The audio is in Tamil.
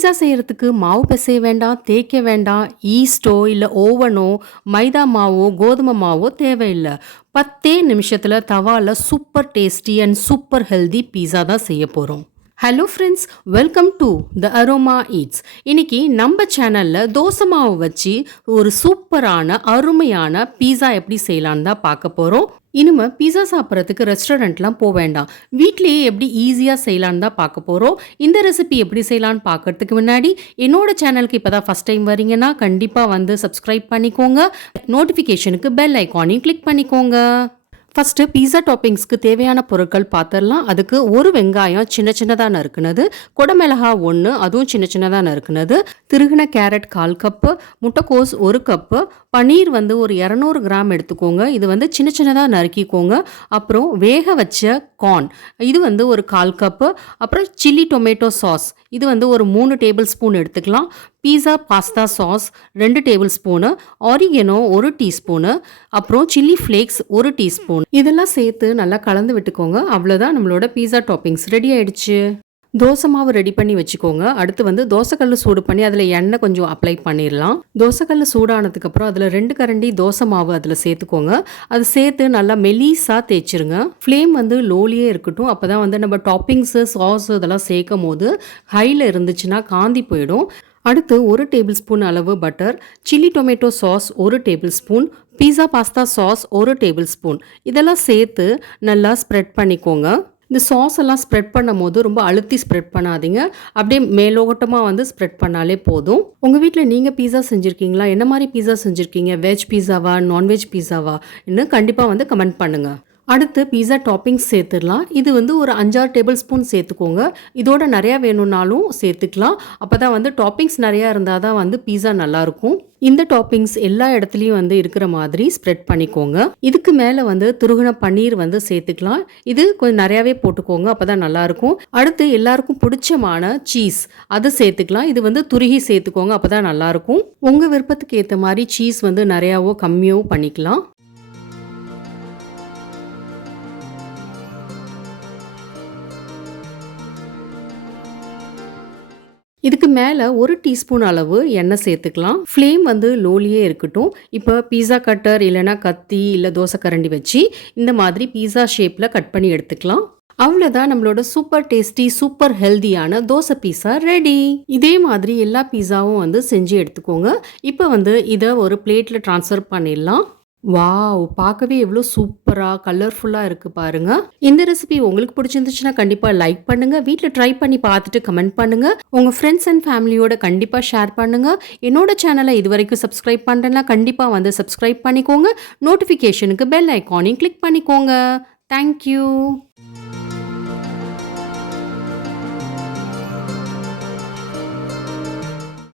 பீஸா செய்கிறதுக்கு மாவு பிசைய வேண்டாம், தேய்க்க வேண்டாம், ஈஸ்டோ இல்லை ஓவனோ, மைதா மாவோ கோதுமை மாவோ தேவையில்லை. 10 நிமிஷத்தில் தவாவில் super tasty and super healthy pizza தான் செய்ய போகிறோம். Hello friends, welcome to the aroma eats. இன்னைக்கு நம்ம சேனலில் தோசை மாவு வச்சு ஒரு சூப்பரான அருமையான பீஸா எப்படி செய்யலான்னு தான் பார்க்க போகிறோம். இனிமே பீஸா சாப்பிட்றதுக்கு ரெஸ்டாரண்ட்லாம் போக வேண்டாம், வீட்லேயே எப்படி ஈஸியாக செய்யலான்னு தான் பார்க்க போகிறோம். இந்த ரெசிபி எப்படி செய்யலான்னு பார்க்கறதுக்கு முன்னாடி என்னோட சேனலுக்கு இப்போ தான் ஃபஸ்ட் டைம் வரீங்கன்னா கண்டிப்பாக வந்து சப்ஸ்கிரைப் பண்ணிக்கோங்க. நோட்டிஃபிகேஷனுக்கு பெல் ஐக்கானையும் கிளிக் பண்ணிக்கோங்க. ஃபஸ்ட்டு பீஸா டாப்பிங்ஸ்க்கு தேவையான பொருட்கள் பார்த்துடலாம். அதுக்கு ஒரு வெங்காயம் சின்ன சின்னதாக நறுக்குனது, கொடமிளகா 1 அதுவும் சின்ன சின்னதாக நறுக்குனது, திருகின கேரட் 1/4 கப்பு, முட்டைக்கோஸ் 1 கப்பு, பனீர் வந்து ஒரு 200 கிராம் எடுத்துக்கோங்க. இது வந்து சின்ன சின்னதாக நறுக்கிக்கோங்க. அப்புறம் வேக வச்ச கார்ன் இது வந்து ஒரு 1/4 கப்பு. அப்புறம் சில்லி டொமேட்டோ சாஸ் இது வந்து ஒரு 3 டேபிள் ஸ்பூன் எடுத்துக்கலாம். பீஸா pasta sauce 2 table spoon, oregano 1 teaspoon, அப்புறம் சில்லி ஃப்ளேக்ஸ் 1 டீஸ்பூன். இதெல்லாம் சேர்த்து நல்லா கலந்து விட்டுக்கோங்க. அவ்வளோதான், நம்மளோட பீஸா டாப்பிங்ஸ் ரெடி ஆயிடுச்சு. தோசை மாவு ரெடி பண்ணி வச்சுக்கோங்க. அடுத்து வந்து தோசைக்கல் சூடு பண்ணி அதில் எண்ணெய் கொஞ்சம் அப்ளை பண்ணிடலாம். தோசைக்கல் சூடானதுக்கப்புறம் அதில் 2 கரண்டி தோசை மாவு அதில் சேர்த்துக்கோங்க. அது சேர்த்து நல்லா மெலிசாக தேய்ச்சிருங்க. ஃப்ளேம் வந்து லோலியே இருக்கட்டும். அப்போ தான் வந்து நம்ம டாப்பிங்ஸு சாஸ் இதெல்லாம் சேர்க்கும் போது ஹையில் இருந்துச்சுன்னா காந்தி போயிடும். அடுத்து 1 டேபிள் ஸ்பூன் அளவு butter, chilli tomato sauce 1 table spoon, பீஸா பாஸ்தா சாஸ் 1 டேபிள் ஸ்பூன் இதெல்லாம் சேர்த்து நல்லா ஸ்ப்ரெட் பண்ணிக்கோங்க. இந்த சாஸ் எல்லாம் ஸ்ப்ரெட் பண்ணும் போது ரொம்ப அழுத்தி ஸ்ப்ரெட் பண்ணாதீங்க, அப்படியே மேலோட்டமாக வந்து ஸ்ப்ரெட் பண்ணாலே போதும். உங்கள் வீட்டில் நீங்கள் பீஸா செஞ்சுருக்கீங்களா? என்ன மாதிரி பீஸா செஞ்சுருக்கீங்க? வெஜ் பீஸாவா, நான்வெஜ் பீஸாவா இன்னும் கண்டிப்பாக வந்து கமெண்ட் பண்ணுங்கள். அடுத்து பீஸா டாப்பிங்ஸ் சேர்த்துடலாம். இது வந்து ஒரு 5-6 டேபிள் ஸ்பூன் சேர்த்துக்கோங்க. இதோட நிறையா வேணும்னாலும் சேர்த்துக்கலாம். அப்போ தான் வந்து டாப்பிங்ஸ் நிறையா இருந்தால் தான் வந்து பீஸா நல்லாயிருக்கும். இந்த டாப்பிங்ஸ் எல்லா இடத்துலையும் வந்து இருக்கிற மாதிரி ஸ்ப்ரெட் பண்ணிக்கோங்க. இதுக்கு மேலே வந்து துருகின பன்னீர் வந்து சேர்த்துக்கலாம். இது கொஞ்சம் நிறையாவே போட்டுக்கோங்க, அப்போ தான் நல்லாயிருக்கும். அடுத்து எல்லாருக்கும் பிடிச்சமான சீஸ் அது சேர்த்துக்கலாம். இது வந்து துருகி சேர்த்துக்கோங்க, அப்போ தான் நல்லாயிருக்கும். உங்கள் விருப்பத்துக்கு ஏற்ற மாதிரி சீஸ் வந்து நிறையாவோ கம்மியாவோ பண்ணிக்கலாம். இதுக்கு மேலே 1 டீஸ்பூன் அளவு எண்ணெய் சேர்த்துக்கலாம். ஃப்ளேம் வந்து லோலியே இருக்கட்டும். இப்போ பீஸா கட்டர் இல்லைனா கத்தி இல்லை தோசை கரண்டி வச்சு இந்த மாதிரி பீஸா ஷேப்பில் கட் பண்ணி எடுத்துக்கலாம். அவ்வளோதான், நம்மளோட சூப்பர் டேஸ்டி சூப்பர் ஹெல்தியான தோசை பீஸா ரெடி. இதே மாதிரி எல்லா பீஸாவும் வந்து செஞ்சு எடுத்துக்கோங்க. இப்போ வந்து இதை ஒரு பிளேட்டில் ட்ரான்ஸ்ஃபர் பண்ணிடலாம். வாவ், பார்க்கவே எவ்வளோ சூப்பராக கலர்ஃபுல்லாக இருக்குது பாருங்கள். இந்த ரெசிபி உங்களுக்கு பிடிச்சிருந்துச்சுன்னா கண்டிப்பாக லைக் பண்ணுங்கள். வீட்டில் ட்ரை பண்ணி பார்த்துட்டு கமெண்ட் பண்ணுங்கள். உங்கள் ஃப்ரெண்ட்ஸ் அண்ட் ஃபேமிலியோட கண்டிப்பாக ஷேர் பண்ணுங்கள். என்னோட சேனலை இது வரைக்கும் சப்ஸ்கிரைப் பண்ணுறேன்னா கண்டிப்பாக வந்து சப்ஸ்கிரைப் பண்ணிக்கோங்க. நோட்டிஃபிகேஷனுக்கு பெல் ஐக்கானையும் கிளிக் பண்ணிக்கோங்க. தேங்க்யூ.